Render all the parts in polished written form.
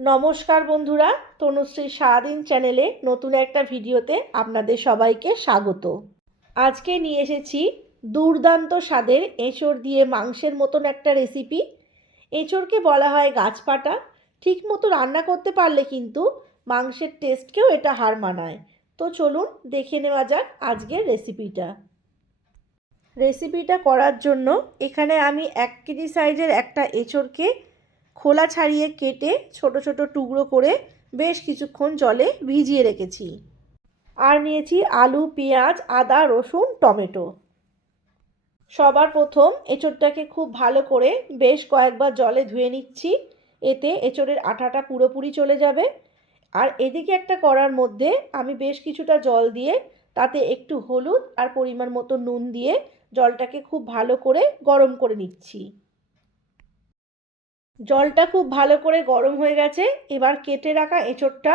নমস্কার বন্ধুরা, তনুশ্রী সারাদিন চ্যানেলে নতুন একটা ভিডিওতে আপনাদের সবাইকে স্বাগত। আজকে নিয়ে এসেছি দুর্দান্ত স্বাদের এঁচোড় দিয়ে মাংসের মতন একটা রেসিপি। এঁচোড়কে বলা হয় গাছপাটা। ঠিক মতো রান্না করতে পারলে কিন্তু মাংসের টেস্টকেও এটা হার মানায়। তো চলুন দেখে নেওয়া যাক আজকের রেসিপিটা করার জন্য এখানে আমি 1 কেজি সাইজের একটা এঁচোড়কে খোলা ছাড়িয়ে কেটে ছোট ছোট টুকরো করে বেশ কিছুক্ষণ জলে ভিজিয়ে রেখেছি। আর নিয়েছি আলু, পেঁয়াজ, আদা, রসুন, টমেটো। সবার প্রথম এঁচোড়টাকে খুব ভালো করে বেশ কয়েকবার জলে ধুয়ে নিচ্ছি। এতে এঁচোড়ের আঠাটা পুরোপুরি চলে যাবে। আর এদিকে একটা কড়ার মধ্যে আমি বেশ কিছুটা জল দিয়ে তাতে একটু হলুদ আর পরিমাণ মতো নুন দিয়ে জলটাকে খুব ভালো করে গরম করে নিচ্ছি। জলটা খুব ভালো করে গরম হয়ে গেছে। এবার কেটে রাখা এঁচোড়টা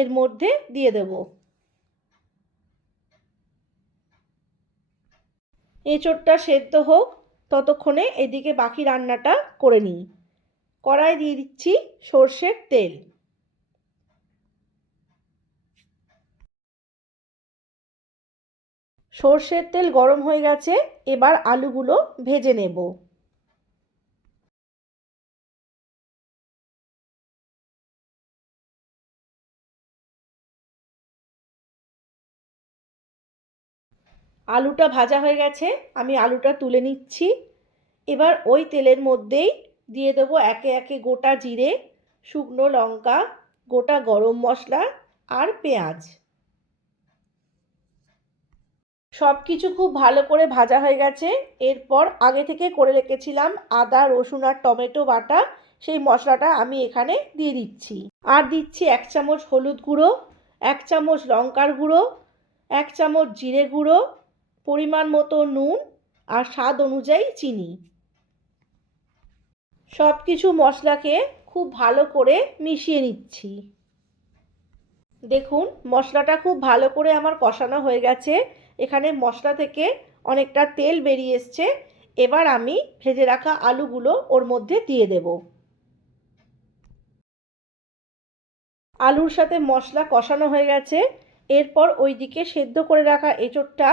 এর মধ্যে দিয়ে দেব। এঁচোড়টা সেদ্ধ হোক, ততক্ষণে এদিকে বাকি রান্নাটা করে নিই। কড়াই দিয়ে দিচ্ছি সর্ষের তেল। সর্ষের তেল গরম হয়ে গেছে, এবার আলুগুলো ভেজে নেব। আলুটা ভাজা হয়ে গেছে, আমি আলুটা তুলে নিচ্ছি। এবার ওই তেলের মধ্যেই দিয়ে দেবো একে একে গোটা জিরে, শুকনো লঙ্কা, গোটা গরম মশলা আর পেঁয়াজ। সব কিছু খুব ভালো করে ভাজা হয়ে গেছে। এরপর আগে থেকে করে রেখেছিলাম আদা, রসুন আর টমেটো বাটা, সেই মশলাটা আমি এখানে দিয়ে দিচ্ছি। আর দিচ্ছি 1 চামচ হলুদ গুঁড়ো, 1 চামচ লঙ্কার গুঁড়ো, 1 চামচ জিরে গুঁড়ো, পরিমাণ মতো নুন আর স্বাদ অনুযায়ী চিনি। সব কিছু মশলাকে খুব ভালো করে মিশিয়ে নিচ্ছি। দেখুন মশলাটা খুব ভালো করে আমার কষানো হয়ে গেছে। এখানে মশলা থেকে অনেকটা তেল বেরিয়ে এসছে। এবার আমি ভেজে রাখা আলুগুলো ওর মধ্যে দিয়ে দেব। আলুর সাথে মশলা কষানো হয়ে গেছে। এরপর ওইদিকে সেদ্ধ করে রাখা এঁচোড়টা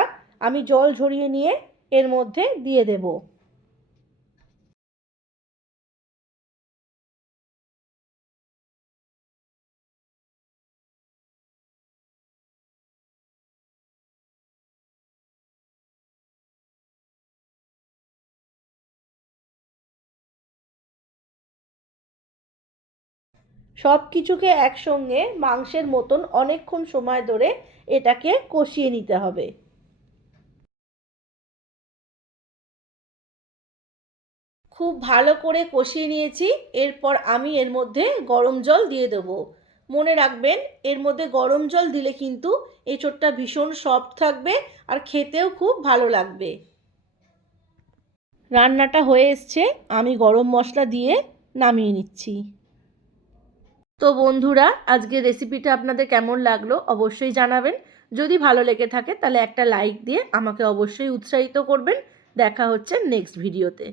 আমি জল ঝরিয়ে নিয়ে এর মধ্যে দিয়ে দেব। সব কিছুকে একসঙ্গে মাংসের মতন অনেকক্ষণ সময় ধরে এটাকে কষিয়ে নিতে হবে। খুব ভালো করে কষিয়ে নিয়েছি। এরপর আমি এর মধ্যে গরম জল দিয়ে দেবো। মনে রাখবেন এর মধ্যে গরম জল দিলে কিন্তু এঁচোড়টা ভীষণ সফট থাকবে আর খেতেও খুব ভালো লাগবে। রান্নাটা হয়ে এসছে, আমি গরম মশলা দিয়ে নামিয়ে নিচ্ছি। তো বন্ধুরা, আজকের রেসিপিটা আপনাদের কেমন লাগলো অবশ্যই জানাবেন। যদি ভালো লেগে থাকে তাহলে একটা লাইক দিয়ে আমাকে অবশ্যই উৎসাহিত করবেন। দেখা হচ্ছে নেক্সট ভিডিওতে।